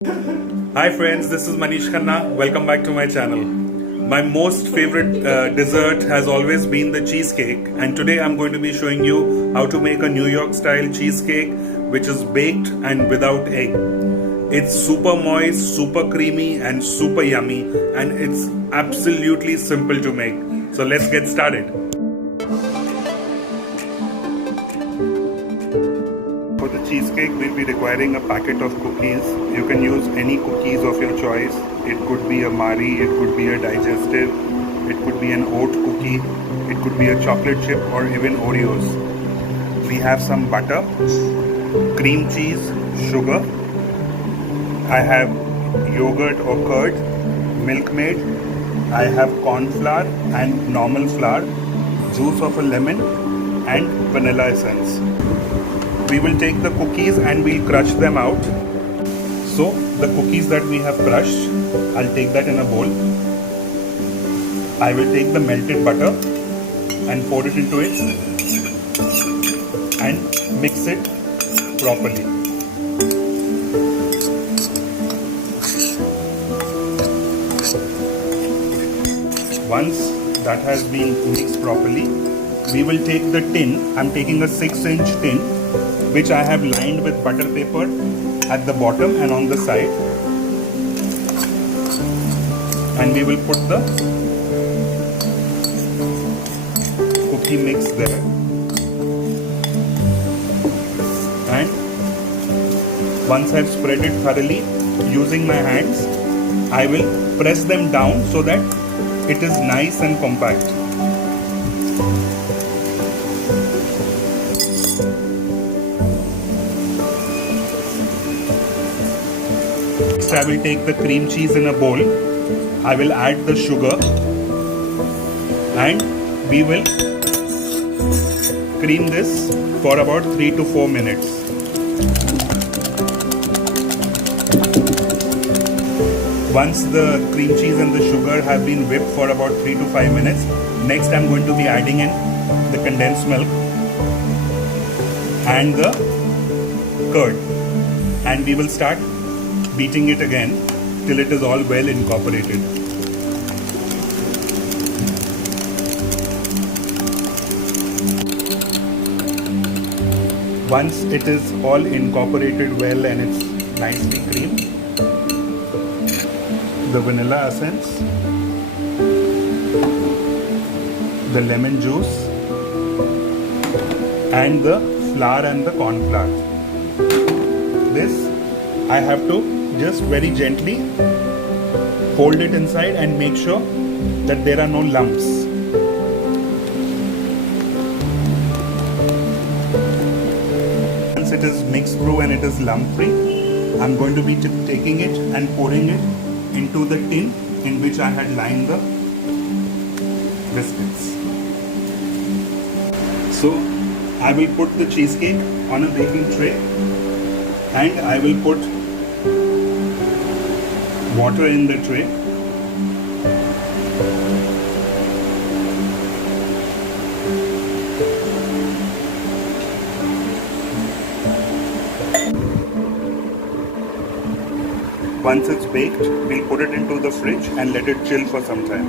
Hi friends, this is Manish Khanna. Welcome back to my channel. My most favorite dessert has always been the cheesecake, and today I'm going to be showing you how to make a New York style cheesecake which is baked and without egg. It's super moist, super creamy and super yummy, and it's absolutely simple to make. So let's get started. For the cheesecake, we'll be requiring a packet of cookies. You can use any cookies of your choice. It could be a Marie, it could be a Digestive, it could be an oat cookie, it could be a chocolate chip or even Oreos. We have some butter, cream cheese, sugar. I have yogurt or curd, Milkmaid. I have cornflour and normal flour, juice of a lemon and vanilla essence. We will take the cookies and we'll crush them out. So the cookies that we have crushed, I'll take that in a bowl. I will take the melted butter and pour it into it and mix it properly. Once that has been mixed properly, we will take the tin. I'm taking a 6-inch tin which I have lined with butter paper at the bottom and on the side, and we will put the cookie mix there, and once I've spread it thoroughly using my hands, I will press them down so that it is nice and compact. Next, I will take the cream cheese in a bowl. I will add the sugar and we will cream this for about 3 to 4 minutes. Once the cream cheese and the sugar have been whipped for about 3 to 5 minutes, next I'm going to be adding in the condensed milk and the curd, and we will start beating it again till it is all well incorporated. Once it is all incorporated well and it's nicely creamed, the vanilla essence, the lemon juice and the flour and the cornflour. This I have to just very gently hold it inside and make sure that there are no lumps. Once it is mixed through and it is lump free, I'm going to be taking it and pouring it into the tin in which I had lined the biscuits. So I will put the cheesecake on a baking tray and I will put water in the tray. Once it's baked, we'll put it into the fridge and let it chill for some time.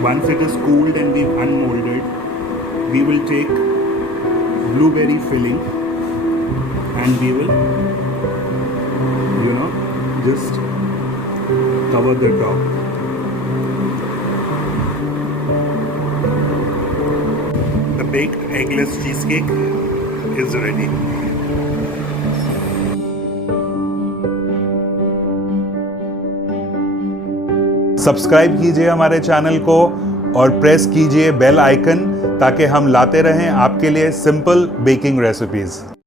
Once it is cooled and we've unmolded, we will take blueberry filling and we will, just cover the top. The baked eggless cheesecake is ready. Subscribe कीजिए हमारे channel को और press कीजिए bell icon ताकि हम लाते रहें आपके लिए सिंपल बेकिंग रेसिपीज।